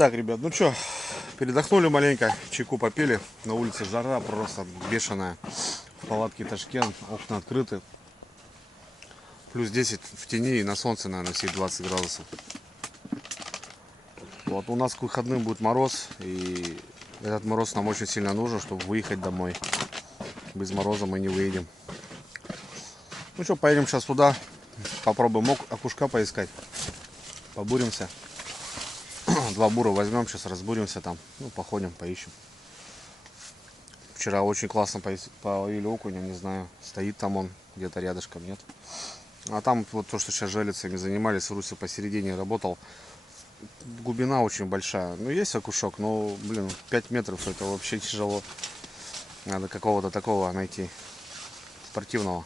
Так, ребят, ну что, передохнули маленько, чайку попили. На улице жара просто бешеная. В палатке Ташкент, окна открыты. Плюс 10 в тени и на солнце, наверное, все 20 градусов. Вот у нас к выходным будет мороз. И этот мороз нам очень сильно нужен, чтобы выехать домой. Без мороза мы не выедем. Ну что, поедем сейчас туда. Попробуем окушка поискать. Побуримся. 2 бура возьмем, сейчас разбуримся там. Ну, походим, поищем. Вчера очень классно половили окуня, не знаю, стоит там он где-то рядышком, нет. А там вот то, что сейчас жалицами занимались, Руся посередине работал. Глубина очень большая. Ну, есть окушок, но, блин, 5 метров это вообще тяжело. Надо какого-то такого найти, спортивного.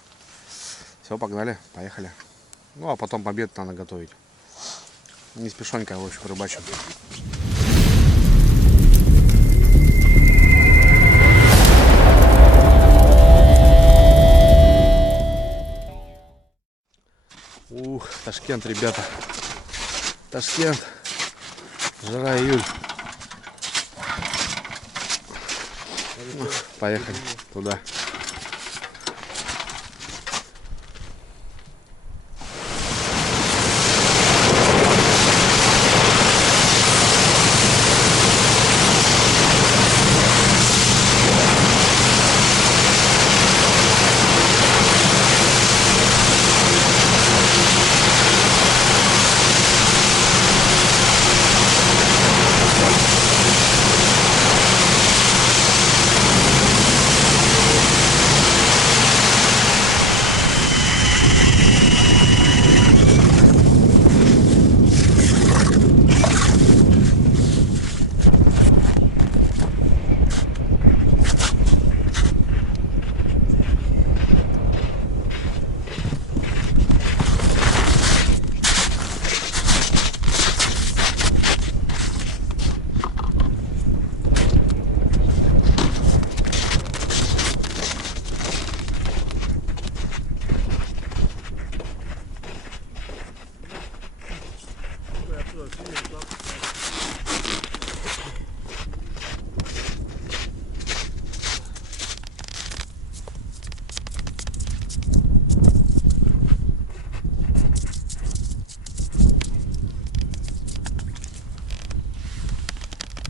Все, погнали, поехали. Ну, а потом обед надо готовить. Не спешонько, в общем, рыбачим. Ух, Ташкент, ребята. Ташкент. Жара, июль. Ну, поехали туда.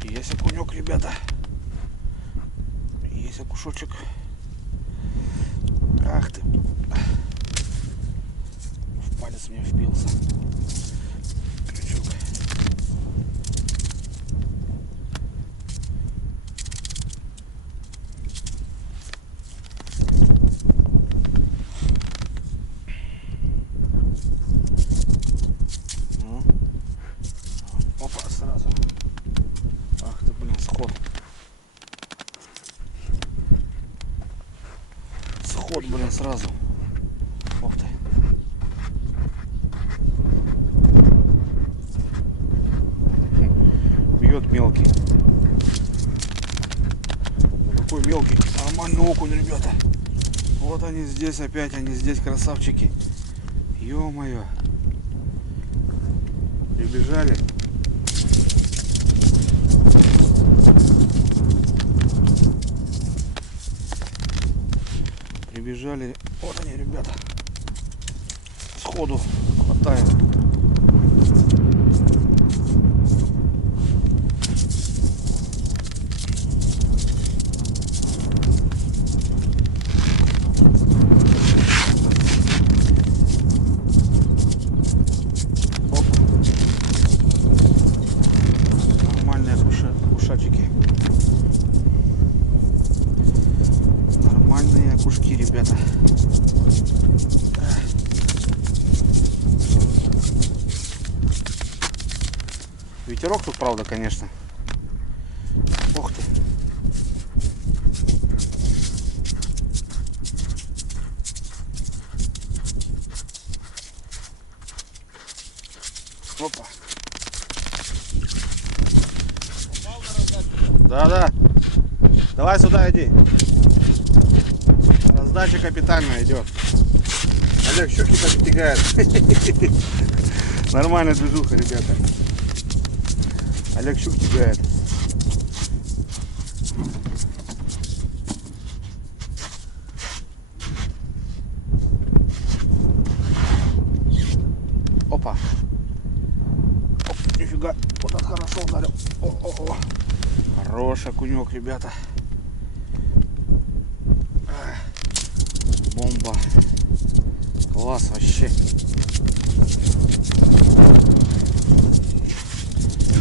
Есть окунек, ребята. Есть окушочек. Ах ты. В палец мне впился. Крючок. Опа, сразу. Ах ты, блин, сход. Сход, блин, сразу. Ох ты. Бьет мелкий. Вот такой мелкий. Нормальный окунь, ребята. Вот они здесь опять, они здесь, красавчики. Ё-моё. Прибежали. Прибежали. Вот они, ребята. Сходу хватает. Оп. Нормальные кушачики. Нормальные окушки, ребята. Ветерок тут, правда, конечно. Ох ты. Опа. Да. Давай сюда иди. Раздача капитальная идет. Олег, щуки так втягает. Нормальная движуха, ребята. Олег щук тягает. Опа. Оп, нифига. Вот это хорошо ударил. О-о-о. Хороший окунек, ребята. Бомба. Класс вообще.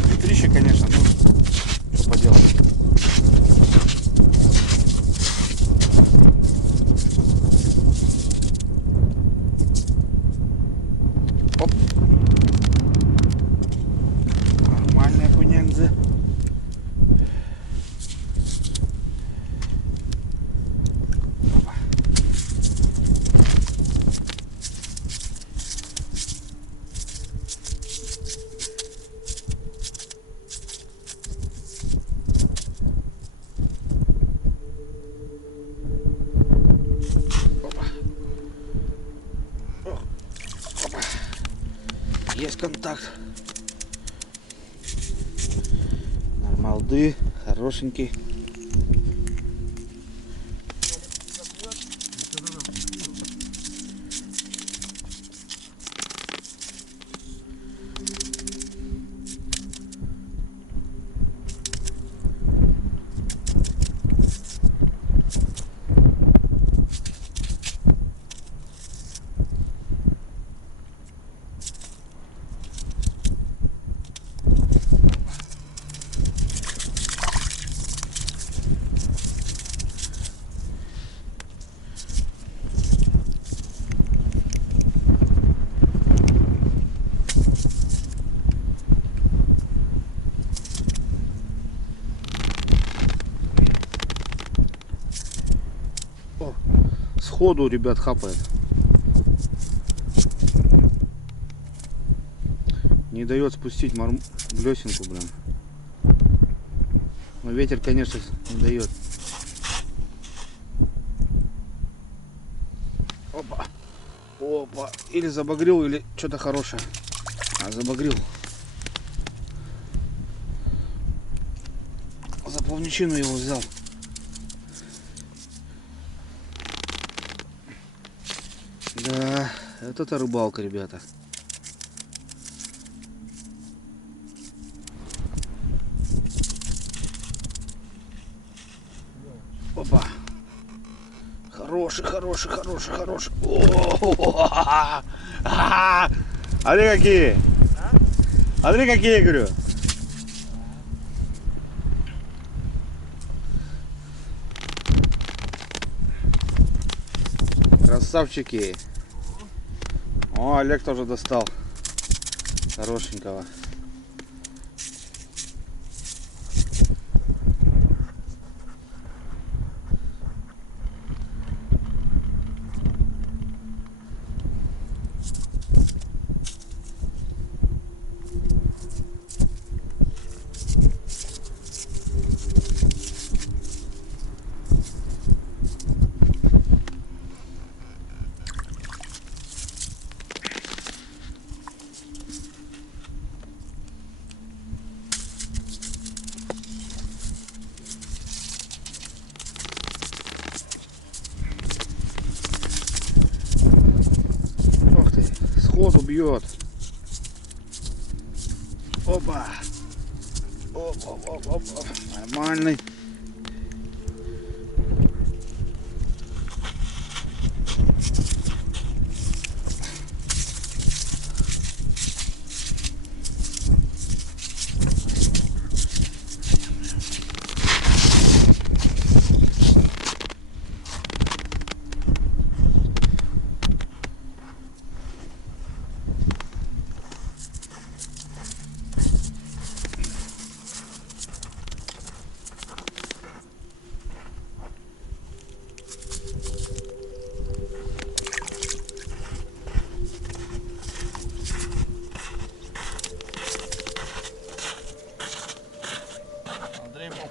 Хитрище, конечно, но что поделать. Оп. Нормальный окунянцы. Есть контакт. Нормалды, хорошенький. Сходу, ребят, хапает. Не дает спустить блесенку, блин. Но ветер, конечно, не дает. Опа. Опа. Или забагрил, или что-то хорошее. А, забагрил. За плавничину его взял. Да, это рыбалка, ребята. Опа. Хороший, хороший, хороший, хороший. Смотри какие. Смотри какие, говорю. Красавчики. О, Олег тоже достал хорошенького. Сходу бьет. Опа. Оп. Нормальный.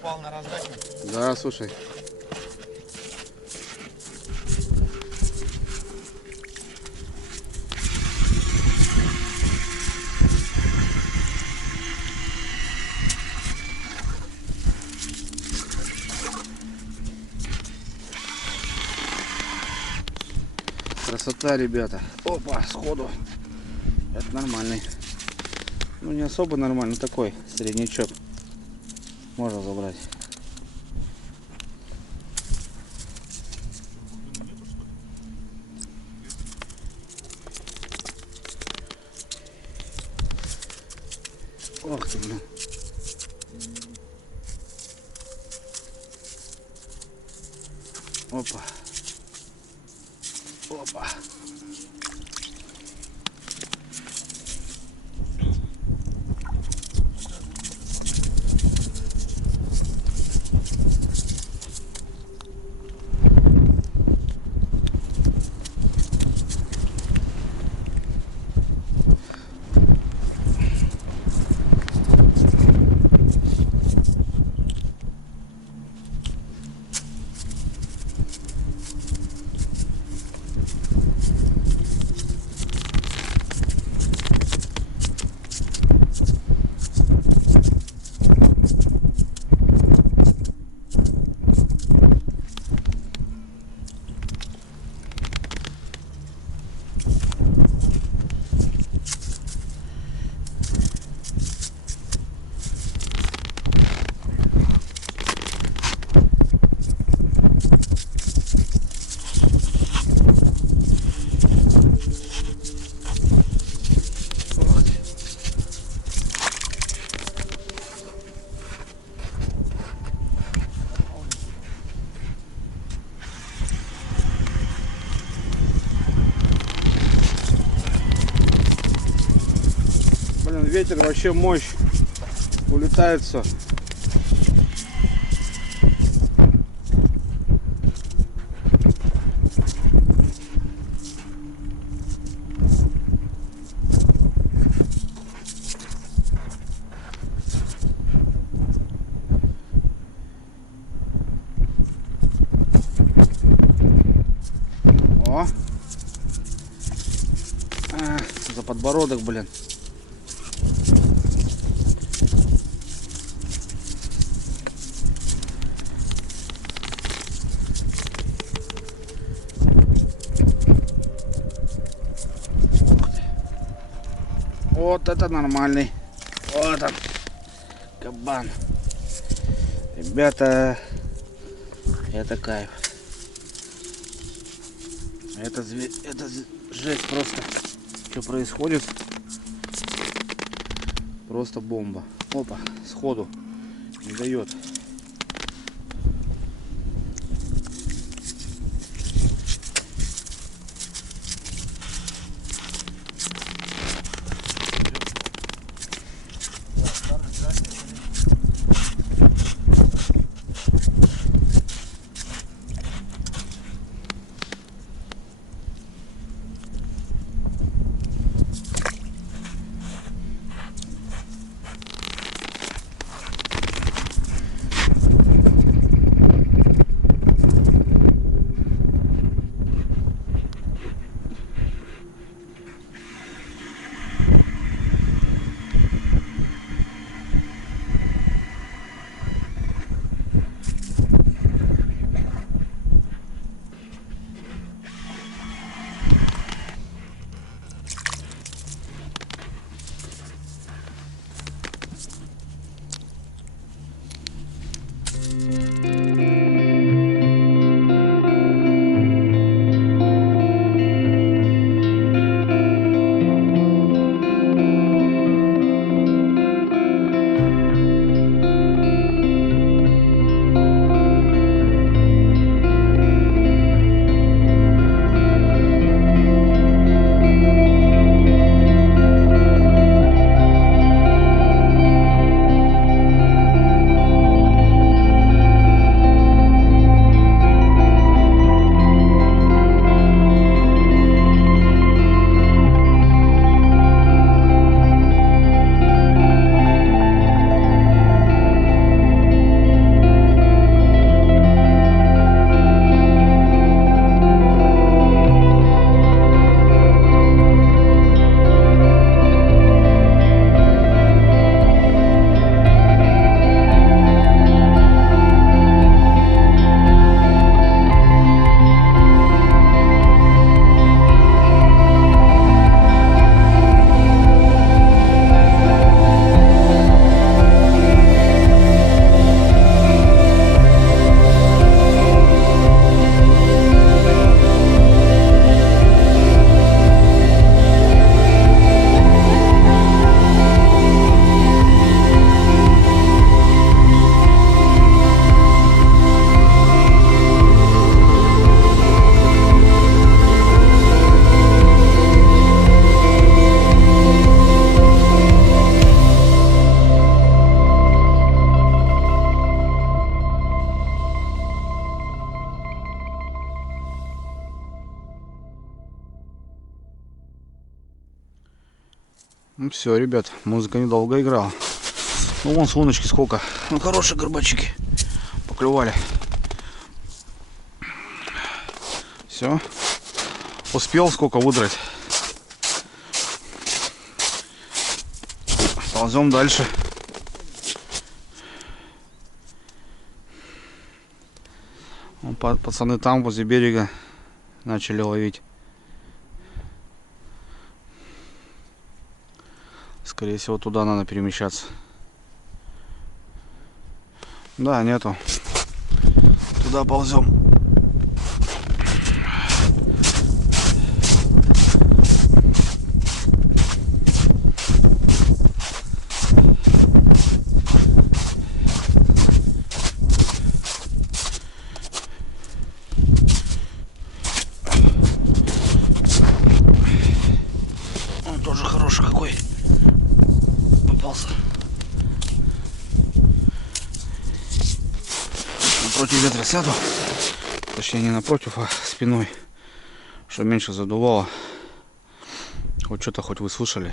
Попал на раздачу? Да, слушай. красота, ребята. Опа, сходу. Это нормальный. Ну, не особо нормальный, такой среднячок. Можно забрать. Ох ты, блин. Опа. Опа. Блин, ветер вообще мощь. Улетает все. О! За подбородок, блин. Вот это нормальный. Вот он, кабан. Ребята, это кайф. Это жесть просто. Что происходит? Просто бомба. Опа, сходу не дает. Ну все, ребят, музыка недолго играла. Ну вон с луночки сколько. Ну хорошие горбачики поклевали. Все. Успел сколько выдрать. Ползем дальше. Вон пацаны там возле берега начали ловить. Скорее всего, туда надо перемещаться. Да, нету. Туда ползем. Он тоже хороший какой. Попался. Напротив ветра сяду. Точнее не напротив, а спиной. Чтобы меньше задувало. Хоть что-то хоть вы слышали.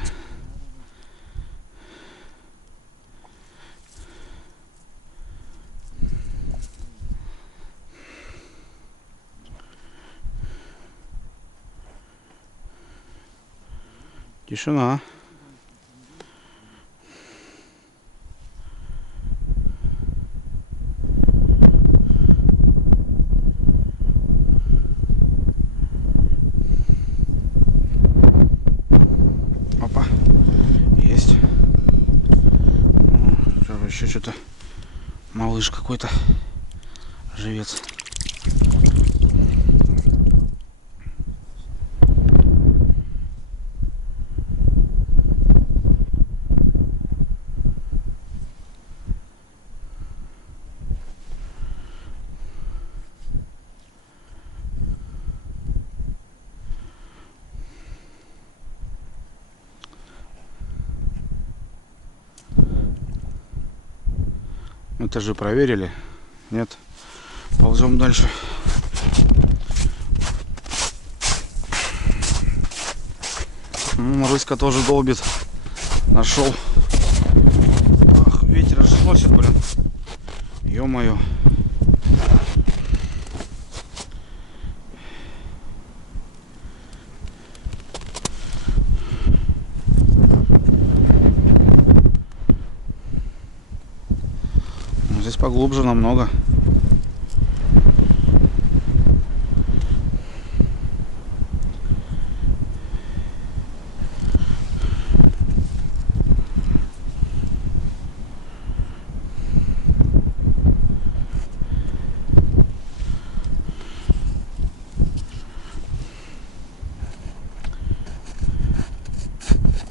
Тишина. Опа. Есть. Еще что-то малыш какой-то. Живец. Это же проверили. Нет. Ползем дальше. Рыська тоже долбит. Нашел. Ах, ветер аж сносит, блин. Ё-моё. Здесь поглубже намного.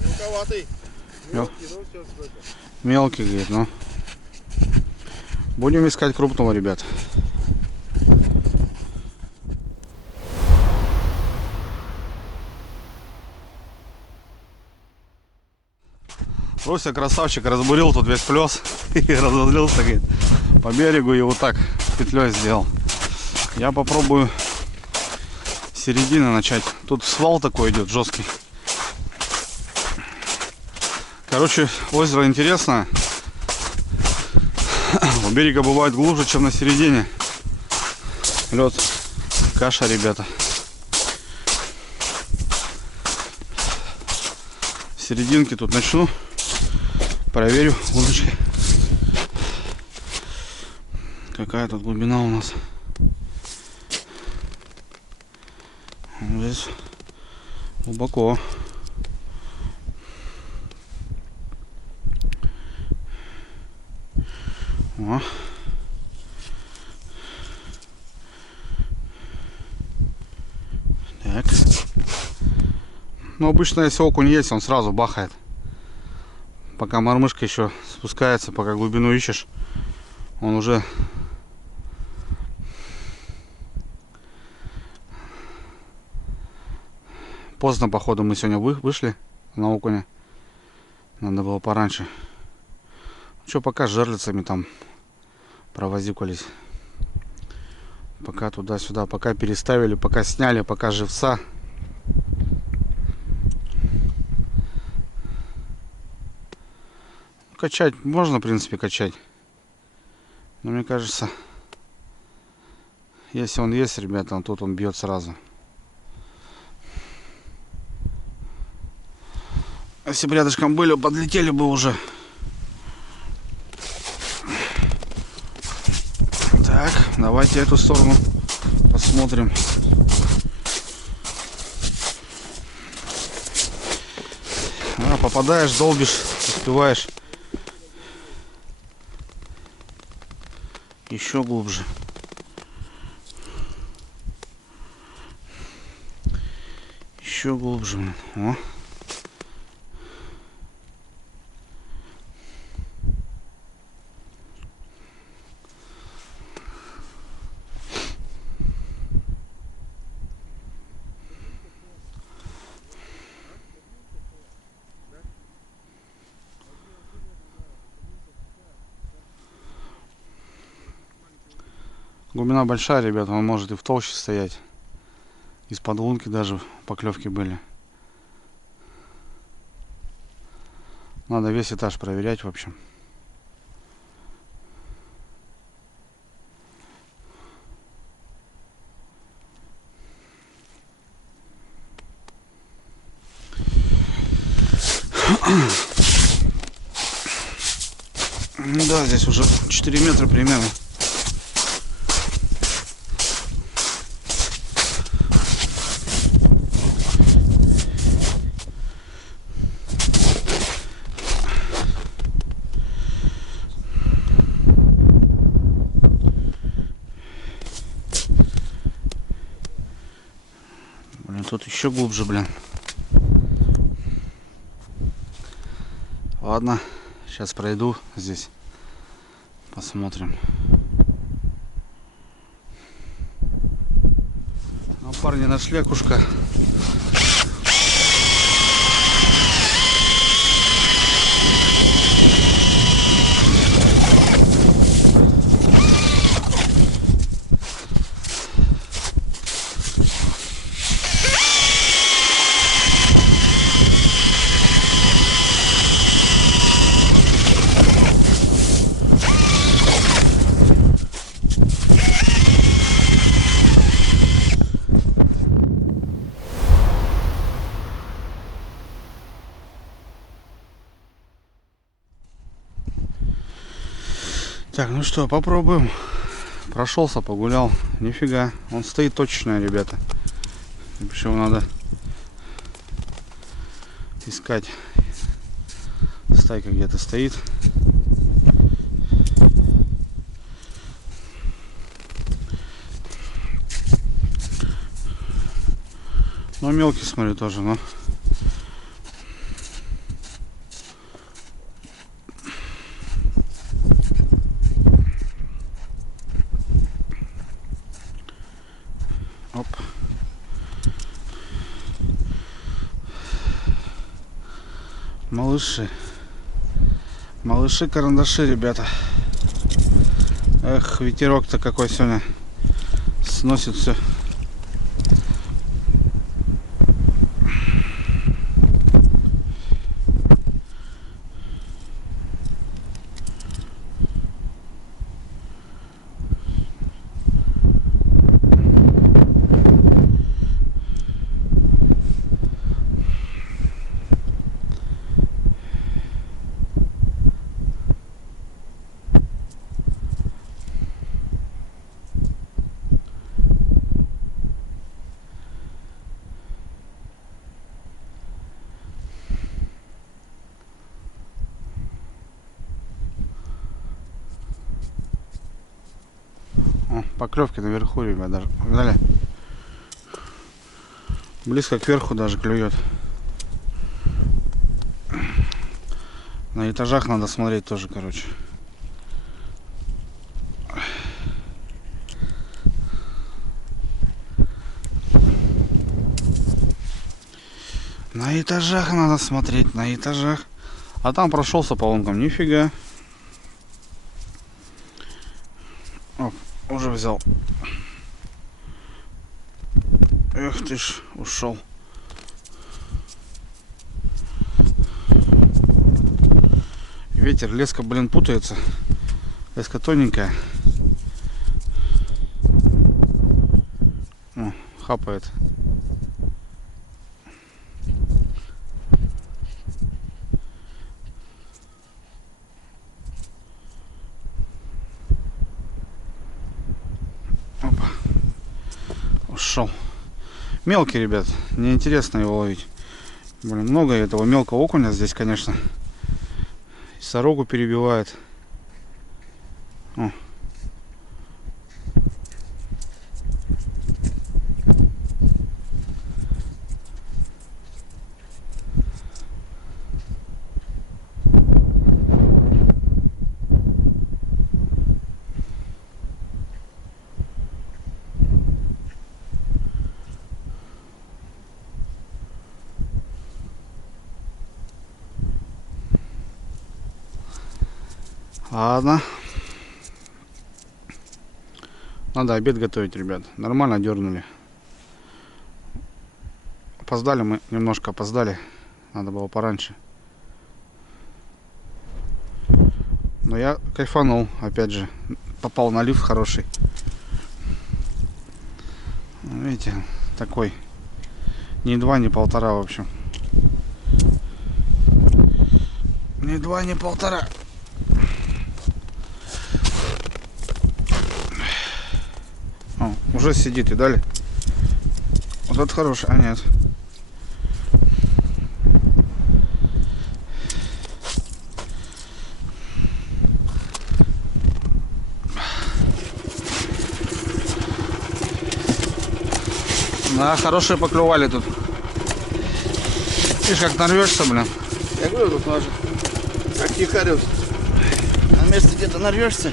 Мелковатый. Мелкий, ну все это. Мелкий, говорит, ну. Будем искать крупного, ребят. Руся, красавчик, разбурил тут весь плес и разозлился, говорит, по берегу и вот так петлей сделал. Я попробую с середины начать. Тут свал такой идет жесткий. Короче, озеро интересное. У берега бывает глубже, чем на середине. Лед, каша, ребята. В серединке тут начну. Проверю удочкой. Какая тут глубина у нас. Здесь глубоко. О. Так. Ну, обычно, если окунь есть, он сразу бахает. Пока мормышка еще спускается, пока глубину ищешь, он уже поздно, походу, мы сегодня вышли на окуня. Надо было пораньше. Что, пока с жерлицами там провозюкались. Пока туда-сюда, пока переставили, пока сняли, пока живца. Качать можно, в принципе, качать. Но мне кажется, если он есть, ребята, тут он бьет сразу. Если бы рядышком были, подлетели бы уже. Так, давайте эту сторону посмотрим. Попадаешь, долбишь, успеваешь. Еще глубже. Еще глубже. О. Глубина большая, ребята, он может и в толще стоять. Из-под лунки даже поклевки были. Надо весь этаж проверять, в общем. Да, здесь уже 4 метра примерно. Блин, тут еще глубже, блин. Ладно, сейчас пройду здесь. Посмотрим. Ну, парни нашли окушка. Так, ну что, попробуем. Прошелся, погулял. Нифига, он стоит точечно, ребята. Причем надо искать. Стайка где-то стоит. Ну, мелкий, смотрю, тоже, но... Оп. Малыши. Малыши-карандаши, ребята. Эх, ветерок-то какой сегодня. Сносит все. Поклевки наверху, ребят, даже. Видали? Близко кверху даже клюет. На этажах надо смотреть тоже, короче. На этажах надо смотреть, на этажах. А там прошелся по лункам, нифига. Оп, уже взял. Эх ты ж, ушел. Ветер, леска, блин, путается. Леска тоненькая. О, хапает. Опа. Ушел. Мелкий, ребят. Неинтересно его ловить. Блин, много этого мелкого окуня здесь, конечно. И сорогу перебивает. О. Ладно. Надо обед готовить, ребят. Нормально дернули. Опоздали мы, немножко опоздали. Надо было пораньше. Но я кайфанул, опять же. Попал на лифт хороший. Видите, такой. Ни 2, ни 1,5, в общем. Ни 2, ни 1,5. О, уже сидит и дали. Вот это хороший, а нет. Да, хорошие поклевали тут. Видишь, как нарвешься, блин. Я говорю, тут тоже. Как тихорюсь. На месте где-то нарвешься.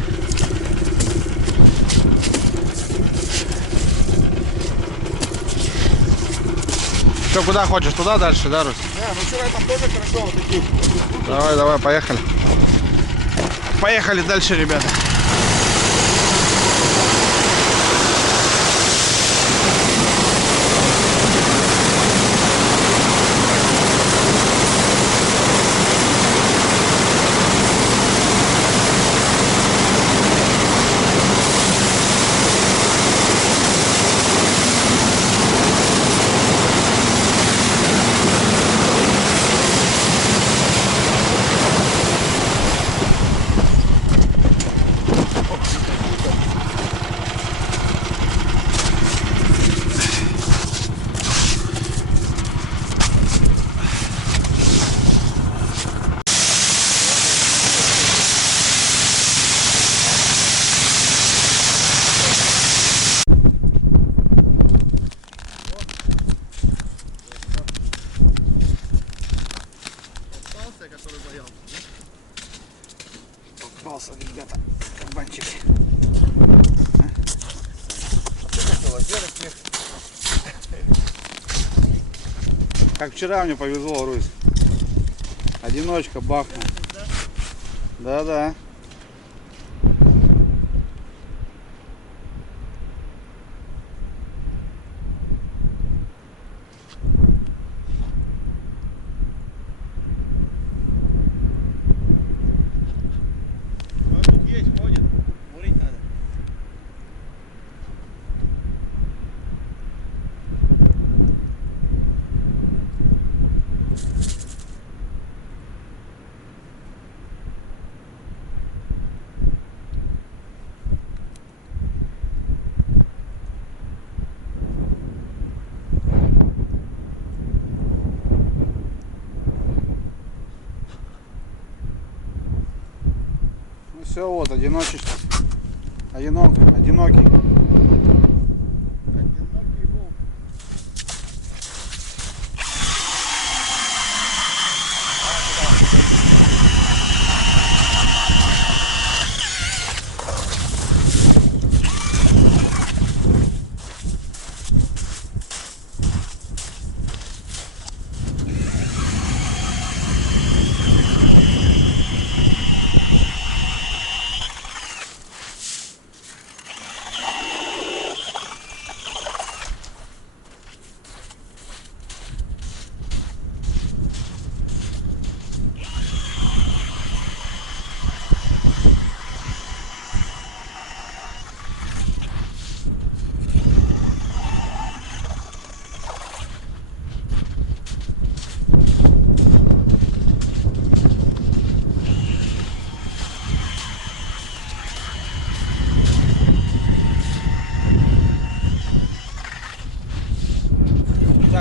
Что, куда хочешь? Туда дальше, да, Русь? Да, ну вчера там тоже хорошо вот такие. Давай, давай, поехали. Поехали дальше, ребята. Который боялся. Попался, ребята, кабанчик. Как вчера мне повезло, Русь. Одиночка бахнул. Да-да. Есть, ходит. Бурить надо. Ну все, вот, одиночек. Одинокий. Одинокий волк.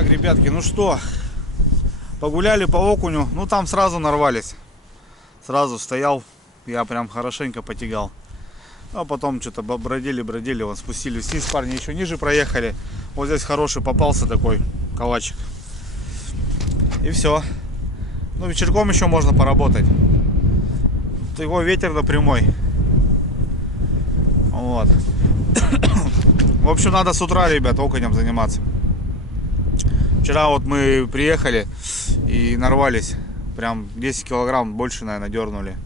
Так, ребятки, ну что, погуляли по окуню, ну там сразу нарвались. Сразу стоял, я прям хорошенько потягал. А потом что-то бродили, вон спустились вниз, парни еще ниже проехали. Вот здесь хороший попался такой калачик. И все. Ну, вечерком еще можно поработать. Его ветер напрямой. Вот. В общем, надо с утра, ребят, окунем заниматься. Вчера вот мы приехали и нарвались. Прям 10 килограмм больше, наверное, дернули.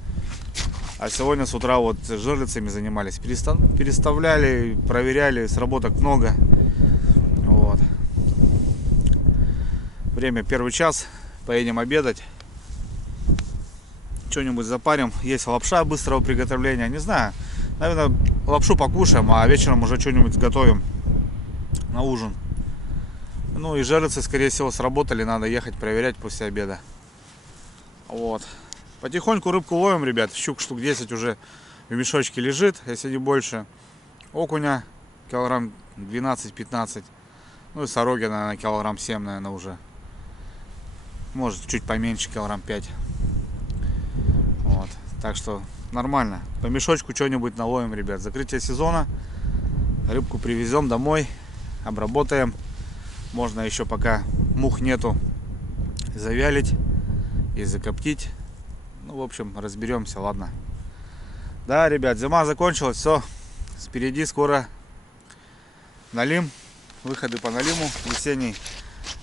А сегодня с утра вот с жерлицами занимались. Переставляли, проверяли, сработок много. Вот. Время 1 час. Поедем обедать. Что-нибудь запарим. Есть лапша быстрого приготовления. Не знаю. Наверное, лапшу покушаем, а вечером уже что-нибудь сготовим на ужин. Ну и жерлицы, скорее всего, сработали. Надо ехать проверять после обеда. Вот. Потихоньку рыбку ловим, ребят. Щук штук 10 уже в мешочке лежит, если не больше. Окуня килограмм 12-15. Ну и сороги, наверное, килограмм 7, наверное, уже. Может, чуть поменьше, килограмм 5. Вот. Так что нормально. По мешочку что-нибудь наловим, ребят. Закрытие сезона. Рыбку привезем домой. Обработаем. Можно еще, пока мух нету, завялить и закоптить. Ну, в общем, разберемся, ладно. Да, ребят, зима закончилась, все. Впереди скоро налим. Выходы по налиму весенний.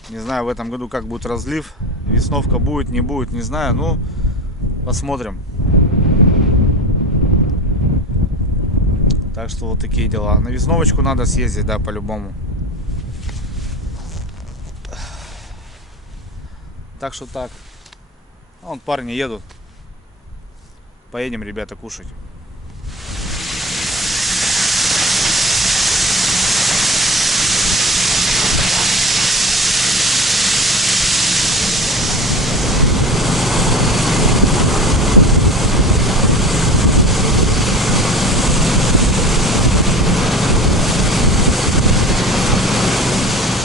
Не знаю, в этом году как будет разлив. Весновка будет, не будет, не знаю. Ну, посмотрим. Так что вот такие дела. На весновочку надо съездить, да, по-любому. Так что так. Вон парни едут. Поедем, ребята, кушать.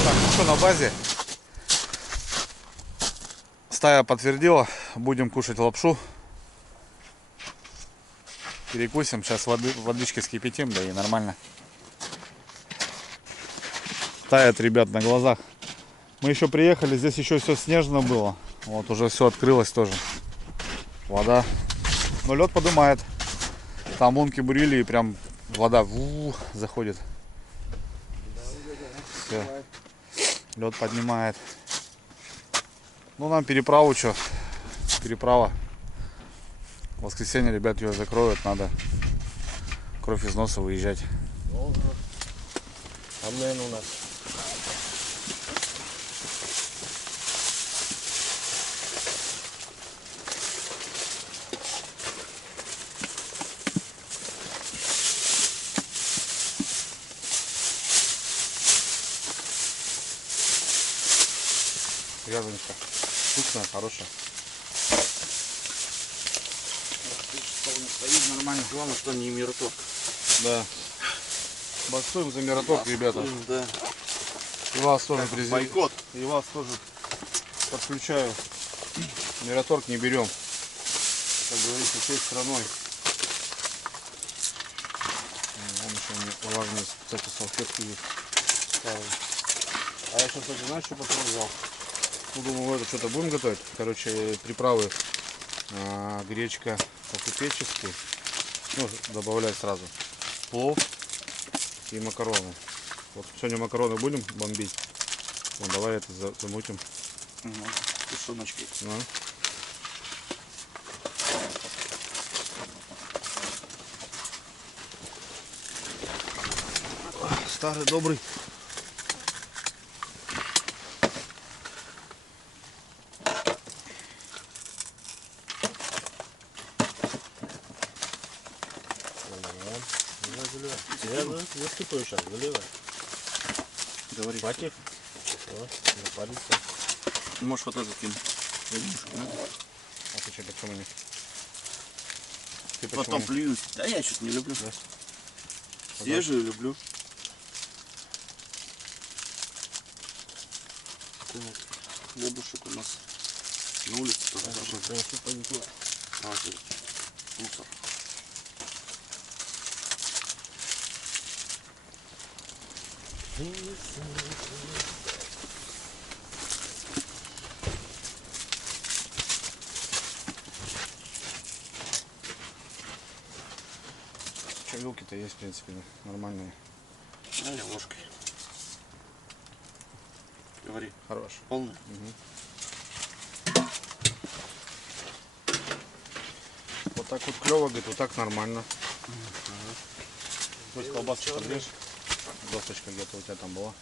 Так, ну что, на базе. Стая подтвердила, будем кушать лапшу. Перекусим, сейчас водичкой скипятим, да и нормально. Тает, ребят, на глазах. Мы еще приехали, здесь еще все снежно было. Вот уже все открылось тоже. Вода. Но лед поднимает. Там лунки бурили и прям вода заходит. Все. Лед поднимает. Ну, нам переправу что? Переправа. В воскресенье, ребят, ее закроют. Надо кровь из носа выезжать. Амен у нас. Вязанка. Вкусная, хорошая. Стоит нормально. Главное, что не мироток. Да. Бастуем за мироток, ребята. Да. И вас тоже, президент. Бойкот. И вас тоже подключаю. Мираторг не берем. Как говорится, всей страной. Вон еще у меня влажные, кстати, салфетки есть. А я сейчас, кстати, знаешь, что потом взял? Ну, думаю, это что-то будем готовить. Короче, приправы. Гречка по-купечески. Ну, добавлять сразу. Плов и макароны. Вот сегодня макароны будем бомбить. Вот, давай это замутим. Тушеночки. Ну. Старый добрый. Я скипаю сейчас, заливай. Говори. Хватит? Все, запарится. Можешь вот этот кинуть. А ты что, почему не? Ты Потом плююсь. Да я что-то не люблю. Да? Свежую люблю. Хлебушек у нас на улице тоже хорошо. А, здесь мусор. Вилки-то есть, в принципе, нормальные. Ну, не ложкой. Говори. Хорош. Полный? Вот так вот клево, говорит, вот так нормально. То есть колбаску подрежь. Досточка где-то у тебя там была.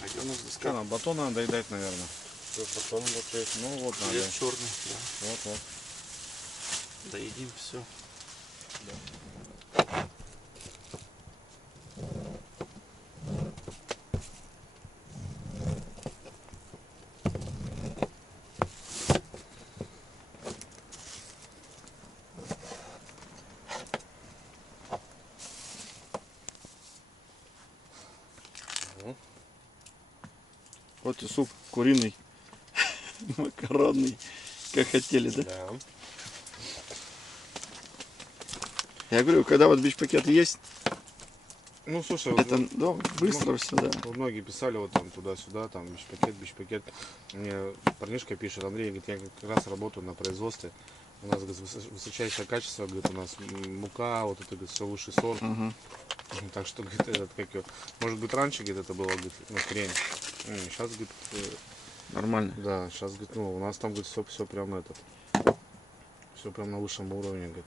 А где у нас доска? Что, батон надо доедать, наверное. Батон вот есть. Ну вот надо. Есть черный, да. Вот. Доедим все. Вот и суп куриный, макаронный, как хотели, да? Да. Я говорю, когда вот бич-пакет есть, Ну, слушай, это вот, да, быстро все, да. вот многие писали вот там туда-сюда, там бич-пакет. Мне парнишка пишет, Андрей, говорит, я как раз работаю на производстве. У нас, говорит, высочайшее качество, говорит, у нас мука, вот это, говорит, все высший сорт. Угу. Так что, говорит, этот, как его, может быть, раньше, говорит, это было, говорит, ну, хрень. Сейчас, говорит, Нормально. да, сейчас, говорит, ну, у нас там, говорит, все прям этот, все прям на высшем уровне, говорит.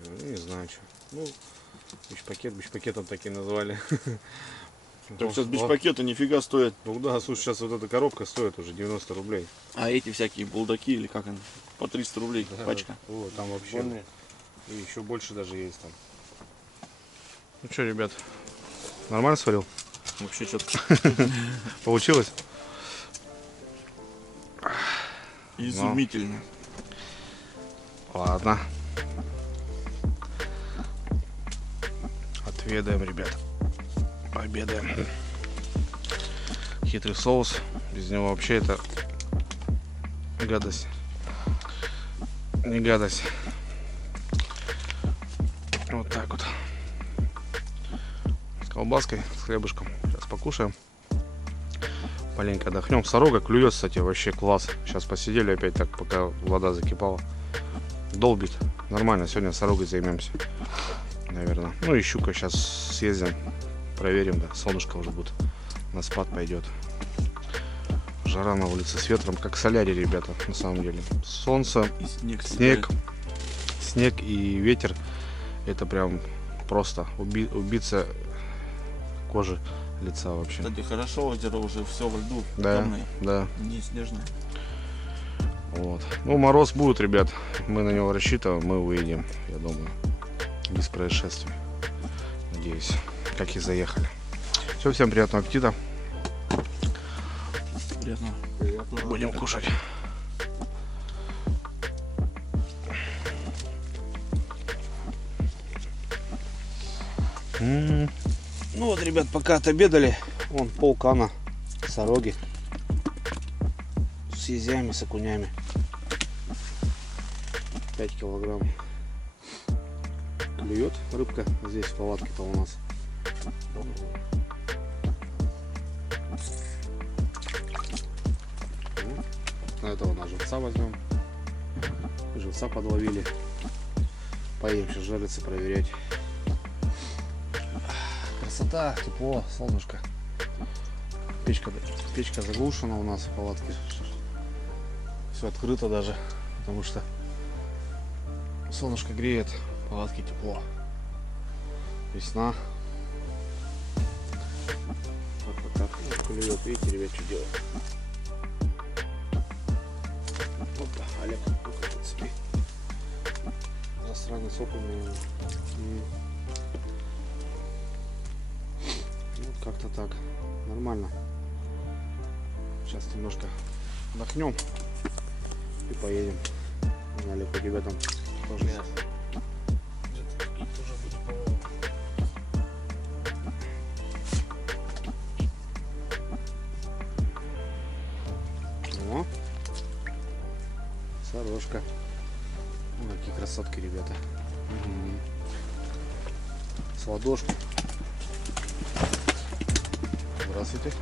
Ну, не знаю, что. Ну, бич-пакетом такие назвали. Так сейчас бич-пакеты нифига стоят. Ну да, слушай, сейчас вот эта коробка стоит уже 90 рублей. А эти всякие булдаки или как они? По 300 рублей Да, пачка. О, там вообще. И еще больше даже есть там. Ну что, ребят, нормально сварил? Вообще что-то Получилось? изумительно. Ладно. Отведаем, ребят. Пообедаем. Хитрый соус. Без него вообще это гадость. Не гадость. Вот так вот. С колбаской, с хлебушком. Сейчас покушаем. Маленько отдохнем. Сорога клюет, кстати, вообще класс. Сейчас посидели опять так, пока вода закипала. Долбит. Нормально, сегодня сорогой займемся. Наверное. Ну и щука сейчас съездим. Проверим, да. Солнышко уже будет. На спад пойдет. Жара на улице с ветром, как солярий, ребята, на самом деле. Солнце, И снег и ветер. Это прям просто убийца кожи лица вообще. Кстати, хорошо, озеро уже все во льду. Да, Темное, да. не снежное. Вот. Ну, мороз будет, ребят. Мы на него рассчитываем, мы выйдем, я думаю. Без происшествий. Надеюсь, как и заехали. Все, всем приятного аппетита. Приятно. Будем кушать. Ну вот, ребят, пока отобедали, вон полкана сороги с езями, с окунями. 5 килограмм. Клюет рыбка здесь в палатке-то у нас. На этого на живца возьмем. Живца подловили. Поедем сейчас жариться, проверять. Красота, тепло, солнышко. Печка заглушена у нас в палатке. Все открыто даже, потому что солнышко греет, в палатке тепло. Весна. Вот так клюет, видите, ребят, что делает. Опа, Олег, ну-ка подцепи. Засранец окунь. Вот как-то так. Нормально. Сейчас немножко отдохнем и поедем. Олег, у тебя там тоже. поклевочка. Ну, какие красотки, ребята. Мгм. С ладошки. Здравствуйте.